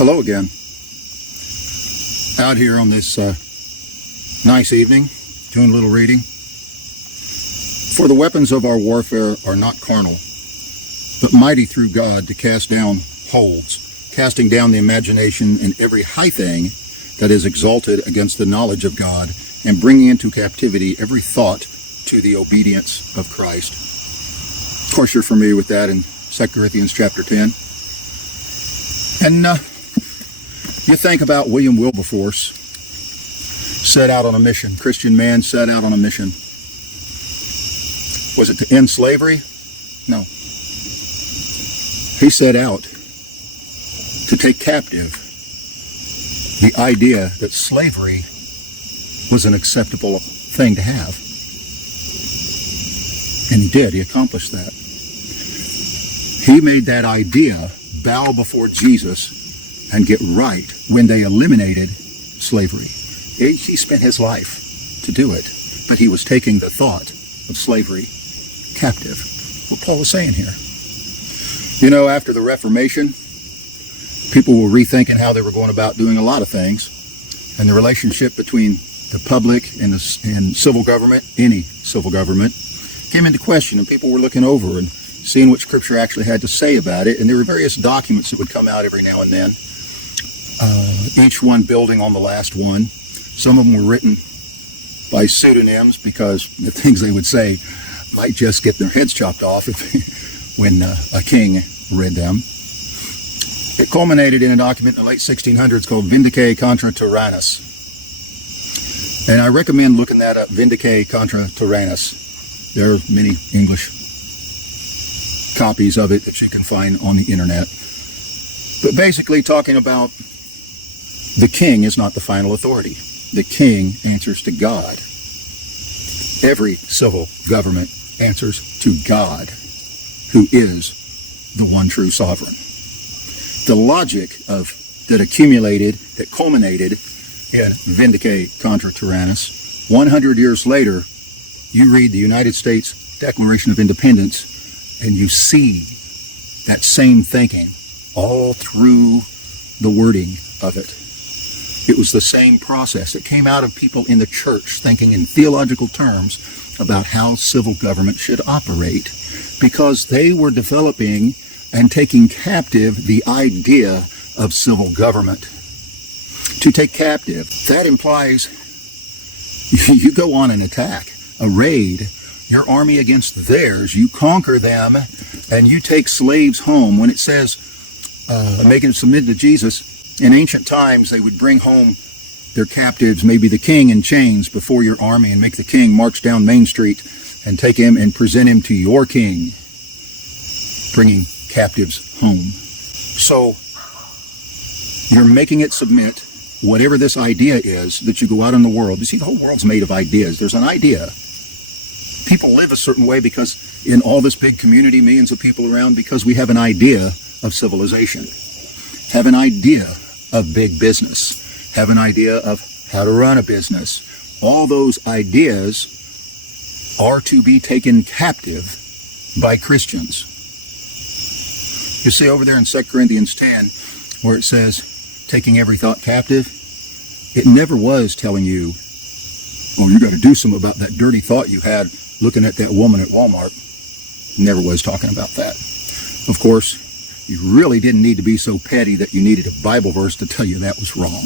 Hello again. Out here on this nice evening, doing a little reading. For the weapons of our warfare are not carnal, but mighty through God to cast down holds, casting down the imagination and every high thing that is exalted against the knowledge of God, and bringing into captivity every thought to the obedience of Christ. Of course, you're familiar with that in 2 Corinthians chapter 10. And you think about William Wilberforce, set out on a mission. Christian man set out on a mission. Was it to end slavery? No. He set out to take captive the idea that slavery was an acceptable thing to have. And he did. He accomplished that. He made that idea bow before Jesus and get right when they eliminated slavery. He spent his life to do it, but he was taking the thought of slavery captive. What Paul is saying here. You know, after the Reformation, people were rethinking how they were going about doing a lot of things, and the relationship between the public and civil government, any civil government, came into question, and people were looking over and seeing what Scripture actually had to say about it, and there were various documents that would come out every now and then, each one building on the last one. Some of them were written by pseudonyms because the things they would say might just get their heads chopped off when a king read them. It culminated in a document in the late 1600s called Vindice contra Tyrannus. And I recommend looking that up, Vindice contra Tyrannus. There are many English copies of it that you can find on the internet. But basically talking about the king is not the final authority. The king answers to God. Every civil government answers to God, who is the one true sovereign. The logic that culminated in Vindice contra Tyrannus, 100 years later, you read the United States Declaration of Independence, and you see that same thinking all through the wording of it. It was the same process. It came out of people in the church thinking in theological terms about how civil government should operate, because they were developing and taking captive the idea of civil government. To take captive, that implies you go on an attack, a raid, your army against theirs, you conquer them, and you take slaves home. When it says making them submit to Jesus, in ancient times they would bring home their captives, maybe the king in chains, before your army, and make the king march down Main Street and take him and present him to your king, bringing captives home. So you're making it submit, whatever this idea is that you go out in the world. You see, the whole world's made of ideas. There's an idea. People live a certain way because in all this big community, millions of people around, because we have an idea of civilization, have an idea of big business, have an idea of how to run a business. All those ideas are to be taken captive by Christians. You see over there in 2 Corinthians 10, where it says, taking every thought captive, it never was telling you, oh, you got to do something about that dirty thought you had looking at that woman at Walmart. Never was talking about that. Of course, you really didn't need to be so petty that you needed a Bible verse to tell you that was wrong.